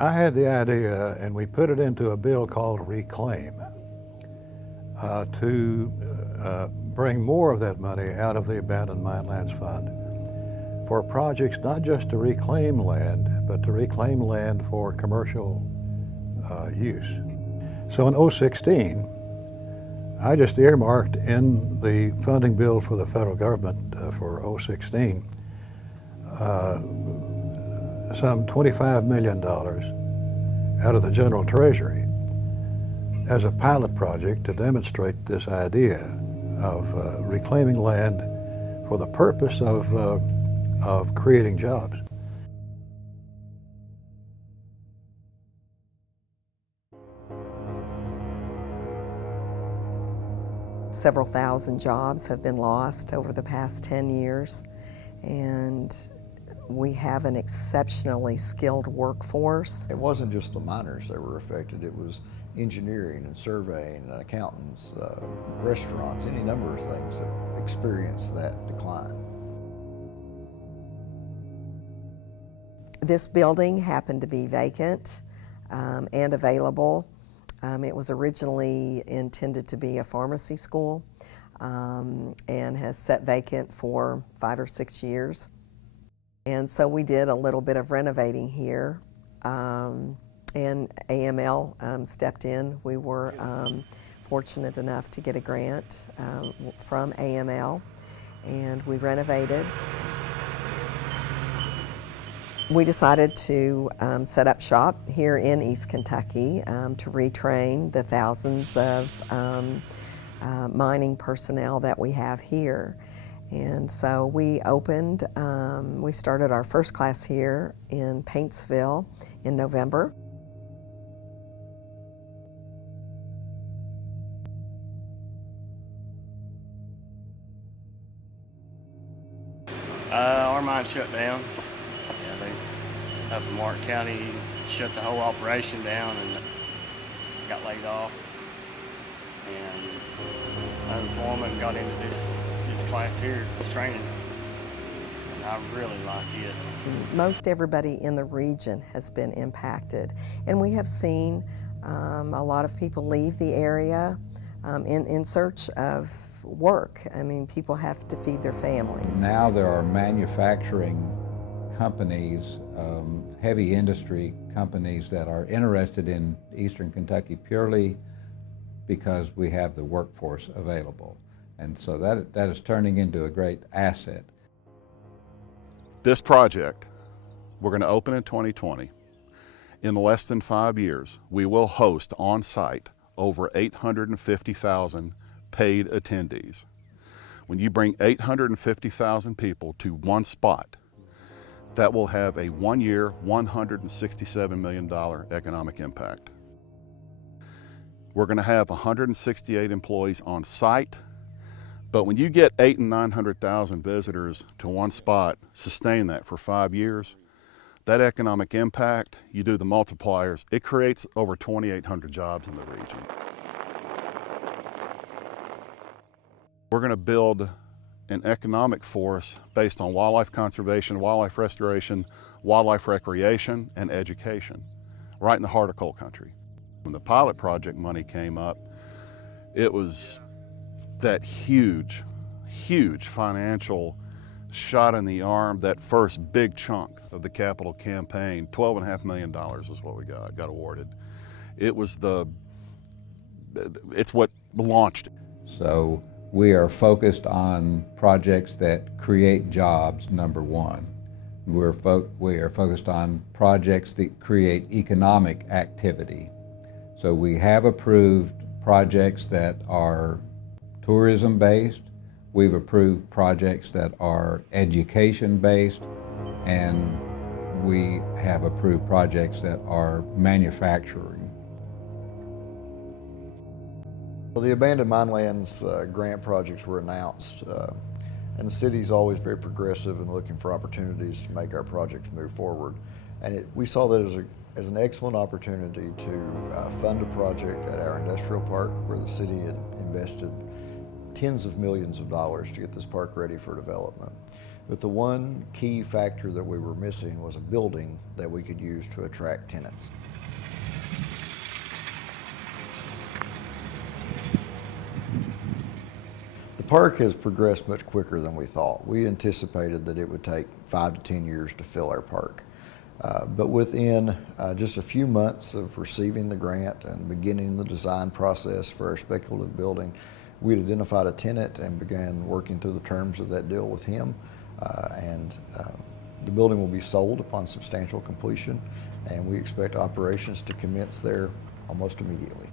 I had the idea, and we put it into a bill called Reclaim, to bring more of that money out of the Abandoned Mine Lands Fund for projects not just to reclaim land, but to reclaim land for commercial use. So in 2016, I just earmarked in the funding bill for the federal government for 2016 some $25 million out of the general treasury as a pilot project to demonstrate this idea of reclaiming land for the purpose of creating jobs. Several thousand jobs have been lost over the past 10 years, and we have an exceptionally skilled workforce. It wasn't just the miners that were affected, it was engineering and surveying and accountants, restaurants, any number of things that experienced that decline. This building happened to be vacant and available. It was originally intended to be a pharmacy school and has sat vacant for 5 or 6 years. And so we did a little bit of renovating here, and AML stepped in. We were fortunate enough to get a grant from AML, and we renovated. We decided to set up shop here in East Kentucky to retrain the thousands of mining personnel that we have here. And so we opened, we started our first class here in Paintsville in November. Our mine shut down. Up in Martin County, shut the whole operation down and got laid off. And unemployment, got into this class here, this training, and I really like it. Most everybody in the region has been impacted, and we have seen a lot of people leave the area in search of work. I mean, people have to feed their families. Now there are manufacturing companies, heavy industry companies that are interested in Eastern Kentucky purely because we have the workforce available. And so that is turning into a great asset. This project, we're going to open in 2020. In less than 5 years, we will host on site over 850,000 paid attendees. When you bring 850,000 people to one spot, that will have a 1 year, $167 million economic impact. We're going to have 168 employees on site, but when you get 800,000 and 900,000 visitors to one spot, sustain that for 5 years, that economic impact, you do the multipliers, it creates over 2,800 jobs in the region. We're going to build an economic force based on wildlife conservation, wildlife restoration, wildlife recreation, and education, right in the heart of coal country. When the pilot project money came up, it was that huge, huge financial shot in the arm, that first big chunk of the capital campaign. $12.5 million is what we got awarded. It's what launched it. So we are focused on projects that create jobs, number one. We are focused on projects that create economic activity. So we have approved projects that are tourism-based, we've approved projects that are education-based, and we have approved projects that are manufacturing. Well, the Abandoned Mine Lands grant projects were announced, and the city's always very progressive and looking for opportunities to make our projects move forward. And we saw that as an excellent opportunity to fund a project at our industrial park where the city had invested tens of millions of dollars to get this park ready for development. But the one key factor that we were missing was a building that we could use to attract tenants. The park has progressed much quicker than we thought. We anticipated that it would take 5 to 10 years to fill our park. But within just a few months of receiving the grant and beginning the design process for our speculative building, we'd identified a tenant and began working through the terms of that deal with him. The building will be sold upon substantial completion, and we expect operations to commence there almost immediately.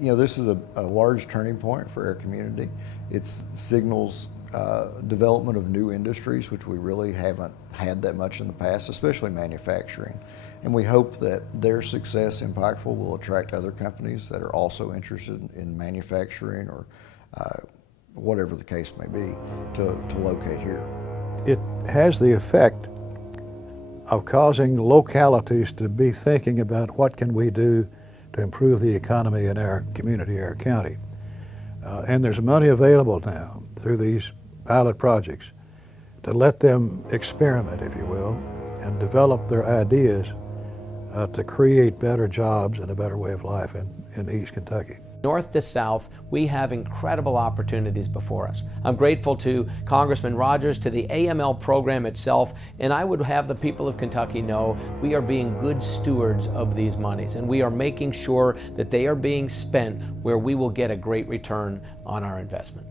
You know, this is a large turning point for our community. It signals development of new industries, which we really haven't had that much in the past, especially manufacturing. And we hope that their success in Pikeville will attract other companies that are also interested in manufacturing or whatever the case may be to locate here. It has the effect of causing localities to be thinking about what can we do to improve the economy in our community, our county. And there's money available now through these pilot projects to let them experiment, if you will, and develop their ideas to create better jobs and a better way of life in East Kentucky. North to south, we have incredible opportunities before us. I'm grateful to Congressman Rogers, to the AML program itself, and I would have the people of Kentucky know we are being good stewards of these monies, and we are making sure that they are being spent where we will get a great return on our investment.